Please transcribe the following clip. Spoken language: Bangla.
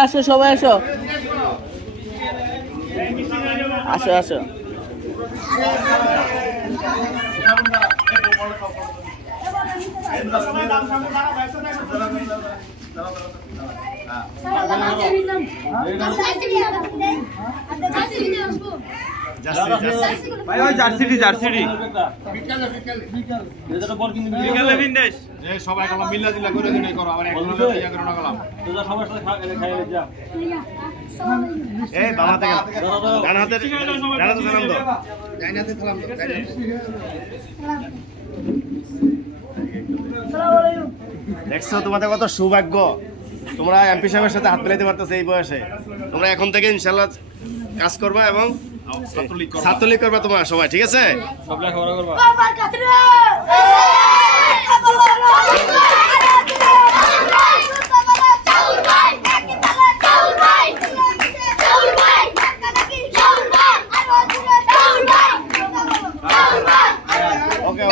আসো সবাই আসো আসো আসো সবাই মিল্লা দিলা করে দিলে করো আবার একজনের ইয়া করে না গেলাম সবার সাথে খাই যা এই বাবাতে গেল ডান হাতে সালাম দাও ডান হাতে সালাম দাও দেখছো তোমাদের কত সৌভাগ্য তোমরা এমপি সাহেবের সাথে হাত মিলাইতে পারতেছো এই বয়সে তোমরা এখন থেকে ইনশাআল্লাহ কাজ করবা এবং ছাত্রলীগ করবা তোমরা সবাই ঠিক আছে সব লেখাপড়া করবা ওকে